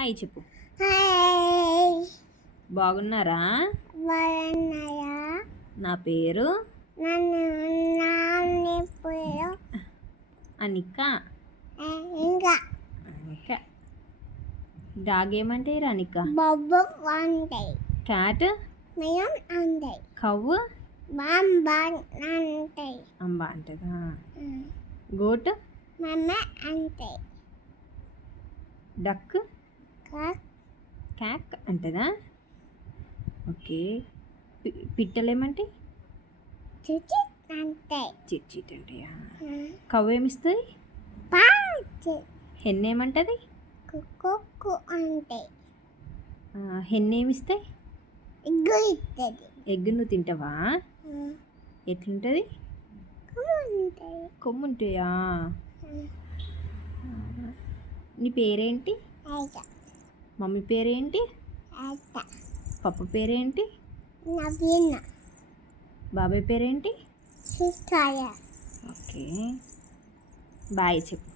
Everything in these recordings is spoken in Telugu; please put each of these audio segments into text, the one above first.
హాయ్ చెప్పు. హాయ్ బాగున్నారా? బాగున్నారా? నా పేరు నాన్న పేరు అనిక. ఇంకా అనిక. డాగ్ ఏమంటారు అనిక? బొబ్బు అంటాయి. క్యాట్ మేము అంటాయి. కవ్వు బాంబా అంటాయి. అంబ అంటదా? గోట్ మమ్మ అంటాయి. డక్ క్యాక్ అంటదా? ఓకే. పిట్టలు ఏమంటాయి? చిచి అంటాయి. చిట్ అంటాయా? కవ్వు ఏమిస్తుంది? పాచి హెన్ ఏమంటుంది? కుక్కు అంటాయి. హెన్ ఏమిస్తాయి? ఎగ్గు ఇస్తుంది. ఎగ్ నువ్వు తింటావా? ఎట్లుంటుంది? ఉంటాయి. కొమ్ముంటాయా? నీ పేరేంటి? మమ్మీ పేరేంటి? పప్ప పేరేంటి? నవీన. బాబాయ్ పేరేంటి? సుస్తాయ. ఓకే. బాయ్ చెప్పు.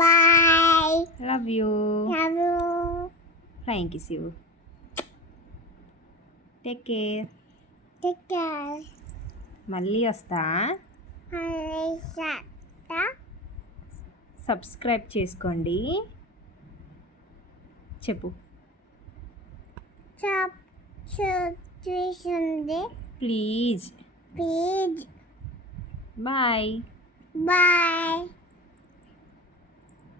Bye. Love you. Love you. Flying kiss you. Take care. Take care. మళ్ళీ వస్తా. సబ్స్క్రైబ్ చేసుకోండి. చెప్పు. చూసింది ప్లీజ్. ప్లీజ్. బాయ్. బాయ్.